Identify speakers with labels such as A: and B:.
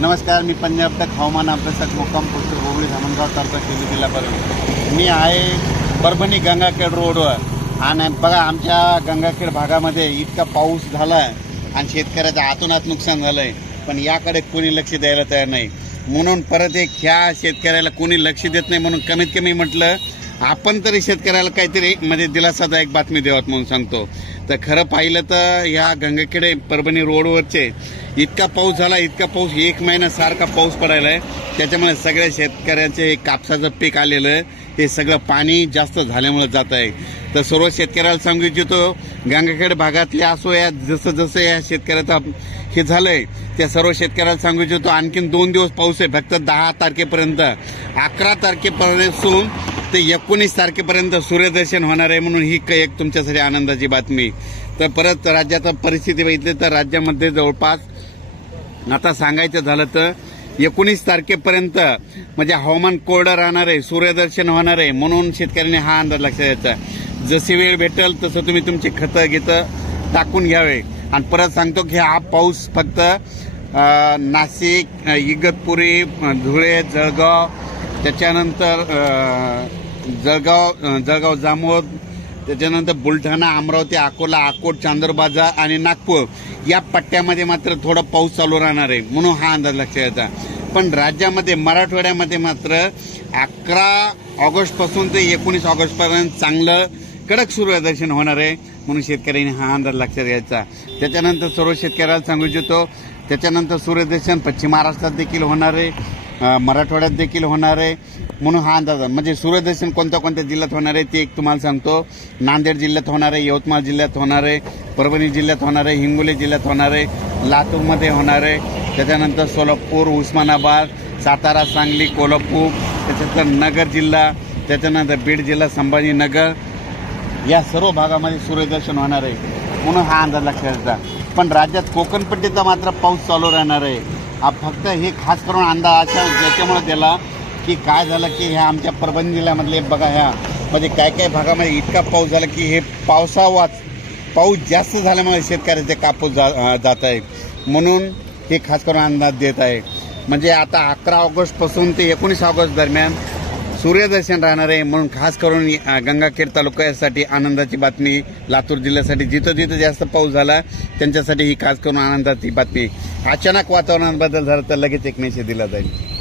A: नमस्कार मी पंजाब तक हवामान अभ्यासक मुक्काम पोस्ट होवळी धामणगाव तालुका केली जिल्हा परभणी मी आहे परभणी गंगाखेड रोडवर आणि बघा आमच्या गंगाखेड भागामध्ये इतका पाऊस झाला आहे आणि शेतकऱ्याचं आतोनात नुकसान झालं आहे पण याकडे कोणी लक्ष द्यायला तयार नाही म्हणून परत एक ह्या शेतकऱ्याला कोणी लक्ष देत नाही म्हणून कमीत कमी म्हटलं आपण तरी शेतकऱ्याला काहीतरी म्हणजे दिलासादायक बातमी देवात म्हणून सांगतो तर खरं पाहिलं तर ह्या गंगाखेडे परभणी रोडवरचे इतका पाऊस झाला इतका पाऊस एक महिना सारखा पाऊस पडायला आहे त्याच्यामुळे सगळ्या शेतकऱ्यांचे कापसाचं पीक आलेलं आहे ते सगळं पाणी जास्त झाल्यामुळे जात आहे तर सर्व शेतकऱ्याला सांगू इच्छितो गंगाखेड भागातल्या असो या जसं जसं या शेतकऱ्याचा हे झालं आहे त्या सर्व शेतकऱ्याला सांगू इच्छितो आणखीन दोन दिवस पाऊस आहे फक्त दहा तारखेपर्यंत अकरा तारखेपर्यंत ते एकोणीस तारखेपर्यंत सूर्यदर्शन होणार आहे म्हणून ही एक तुमच्यासाठी आनंदाची बातमी तर परत राज्याचा परिस्थिती बघितली तर राज्यामध्ये जवळपास आता सांगायचं झालं तर एकोणीस तारखेपर्यंत म्हणजे हवामान कोरडं राहणार आहे सूर्यदर्शन होणार आहे म्हणून शेतकऱ्यांनी हा अंदाज लक्षात द्यायचा जशी वेळ भेटेल तसं तुम्ही तुमची खतं घेतं टाकून घ्यावे आणि परत सांगतो की हा पाऊस फक्त नाशिक इगतपुरी धुळे जळगाव त्याच्यानंतर जळगाव जळगाव जामोद त्याच्यानंतर बुलढाणा अमरावती अकोला अकोट चांदरबाजार आणि नागपूर या पट्ट्यामध्ये मात्र थोडा पाऊस चालू राहणार आहे म्हणून हा अंदाज लक्षात येतात पण राज्यामध्ये मराठवाड्यामध्ये मात्र अकरा ऑगस्टपासून ते एकोणीस ऑगस्टपर्यंत चांगलं कडक सूर्यदर्शन होणार आहे म्हणून शेतकऱ्यांनी हा अंदाज लक्षात घ्यायचा त्याच्यानंतर सर्व शेतकऱ्याला सांगू इच्छितो त्याच्यानंतर सूर्यदर्शन पश्चिम महाराष्ट्रात देखील होणार आहे मराठवाड्यात देखील होणार आहे म्हणून हा अंदाज म्हणजे सूर्यदर्शन कोणत्या कोणत्या जिल्ह्यात होणार आहे ते एक तुम्हाला सांगतो नांदेड जिल्ह्यात होणार आहे यवतमाळ जिल्ह्यात होणार आहे परभणी जिल्ह्यात होणार आहे हिंगोली जिल्ह्यात होणार आहे लातूरमध्ये होणार आहे त्याच्यानंतर सोलापूर उस्मानाबाद सातारा सांगली कोल्हापूर त्याच्यानंतर नगर जिल्हा त्याच्यानंतर बीड जिल्हा संभाजीनगर या सर्व भागामध्ये सूर्यदर्शन होणार आहे म्हणून हा अंदाज लक्षात येतात पण राज्यात कोकणपट्टीचा मात्र पाऊस चालू राहणार आहे फक्त हे खास करून अंदाज अशा ज्याच्यामुळे दिला की काय झालं की ह्या आमच्या परभणी जिल्ह्यामधले बघा ह्या म्हणजे काय काय भागामध्ये इतका पाऊस झाला की हे पावसावाच पाऊस जास्त झाल्यामुळे शेतकऱ्याचे कापूस जा जात आहे म्हणून हे खास करून अंदाज देत आहे म्हणजे आता अकरा ऑगस्टपासून ते एकोणीस ऑगस्ट दरम्यान सूर्यदर्शन राहणार आहे म्हणून खास करून गंगाखेड तालुक्यासाठी आनंदाची बातमी लातूर जिल्ह्यासाठी जिथं जिथं जास्त पाऊस झाला त्यांच्यासाठी ही खास करून आनंदाची बातमी अचानक वातावरणात बदल झाला तर लगेच एक मेसेज दिला जाईल